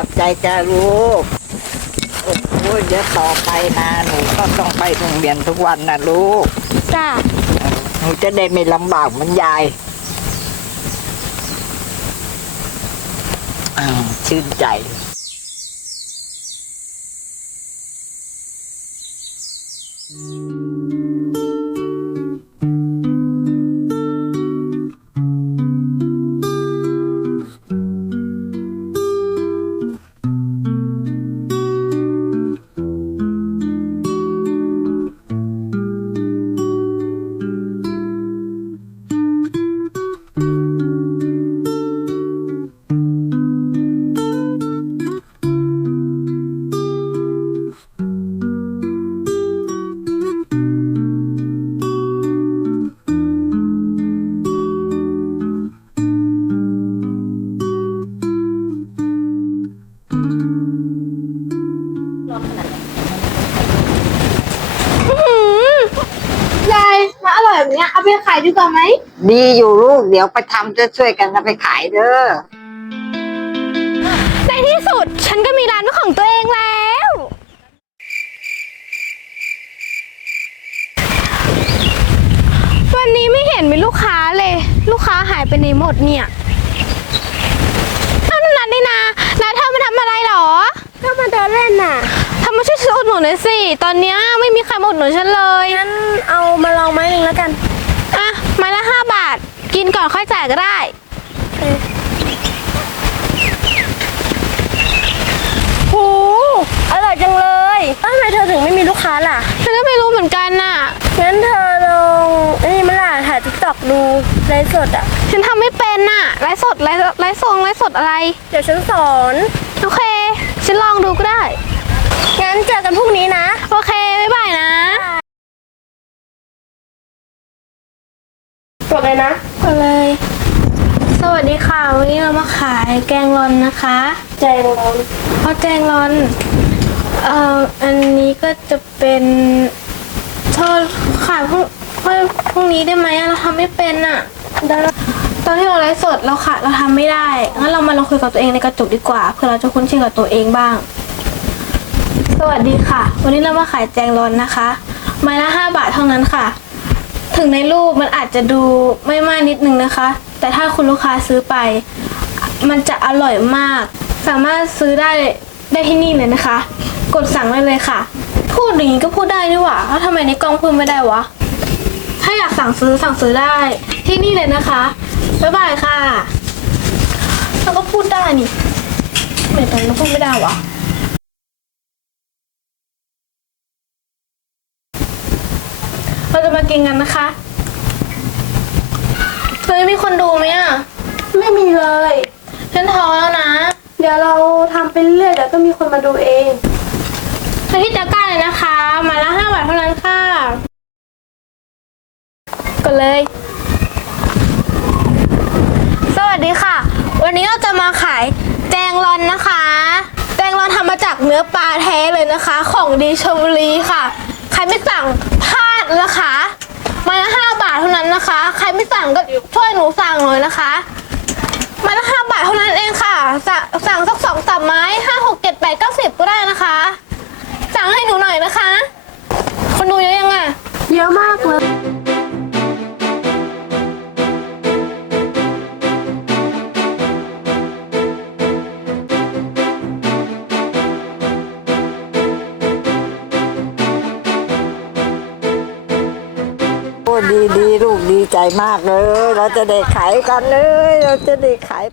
อบใจจ้าลูกโอ้โหเดี๋ยวต่อไปนะหนูก็ต้องไปโรงเรียนทุกวันนะลูก จ้าหนูจะได้ไม่ลำบากเหมือนยายอ้าวชื่นใจย เนี้ยเอาไปขายดีกว่าไหม ดีอยู่ลูก เดี๋ยวไปทำจะช่วยๆกันนะไปขายเด้อ ในที่สุดฉันก็มีร้านเป็นของตัวเองแล้ว วันนี้ไม่เห็นมีลูกค้าเลย ลูกค้าหายไปไหนหมดเนี่ยอ้าวนันนี่นานาเธอมาทำอะไรเหรอก็มาเดินเล่นน่ะ ทำมาช่วยซื้ออุดหนุนหน่อยสิ ตอนเนี้ยไม่มีใครมาอุดหนุนฉันเลย งั้นเอามาลองไม้หนึ่งแล้วกัน อะ ไม้ละห้าบาท กินก่อนค่อยจ่ายก็ได้โหอร่อยจังเลยแล้วทำไมเธอถึงไม่มีลูกค้าล่ะ ฉันก็ไม่รู้เหมือนกันน่ะ งั้นเธอลองไอ้นี่มาล่ะถ่ายทิกตอกดูไลฟ์สดอะ ฉันทำไม่เป็นน่ะไลฟ์สดไลฟ์ไลฟ์ทรงไลฟ์สดอะไร เดี๋ยวฉันสอน โอเค ฉันลองดูก็ได้ งั้นเจอกันพรุ่งนี้นะ โอเค บ๊ายบายนะ กดเลยนะก็เลยสวัสดี ค่ะ วันนี้เรามาขายแกงรอนนะคะใจร้อนเพราะแกงรอนเอ่ออันนี้ก็จะเป็นเธอขายพรุ่งพรุ่งพรุ่งนี้ได้ไหมอะเราทำไม่เป็นอะได้ตอนที่เราไลฟ์สดเราขายเราทำไม่ได้งั้นเรามาลองคุยกับตัวเองในกระจกดีกว่าเพื่อเราจะคุ้นชินกับตัวเองบ้าง สวัสดีค่ะ วันนี้เรามาขายแจงรอนนะคะไม้ละห้าบาทเท่านั้นค่ะ ถึงในรูปมันอาจจะดูไม่มากนิดนึงนะคะ แต่ถ้าคุณลูกค้าซื้อไป มันจะอร่อยมาก สามารถซื้อได้ได้ที่นี่เลยนะคะ กดสั่งได้เลยค่ะ พูดอย่างนี้ก็พูดได้นี่หว่าแล้วทำไมในกล้องพูดไม่ได้วะ ถ้าอยากสั่งซื้อสั่งซื้อได้ที่นี่เลยนะคะ บ๊ายบายค่ะ แล้วก็พูดได้นี่ทำไมตอนนั้นพูดไม่ได้วะเราจะมากินกันนะคะ คนดูไหมอะไม่มีเลย ฉันท้อแล้วนะ เดี๋ยวเราทำไปเรื่อยเดี๋ยวก็มีคนมาดูเองไปที่ตะกร้าเลยนะคะ มาละห้าบาทเท่านั้นค่ะกดเลย สวัสดีค่ะ วันนี้เราจะมาขายแจงรอนนะคะ แจงรอนทำมาจากเนื้อปลาแท้เลยนะคะ ของดีชลบุรีค่ะ ใครไม่สั่งพลาด สั่งก็ช่วยหนูสั่งเลยนะคะมันห้าบาทเท่านั้นเองค่ะ สั่งสั่งสักสองสามไม้ห้าหกเจ็ดแปดเก้าสิบก็ได้นะคะ สั่งให้หนูหน่อยนะคะคนดูเยอะยังอะ เยอะมากเลย ดีดีลูกดีใจมากเลย เราจะได้ขายกันเลย เราจะได้ขาย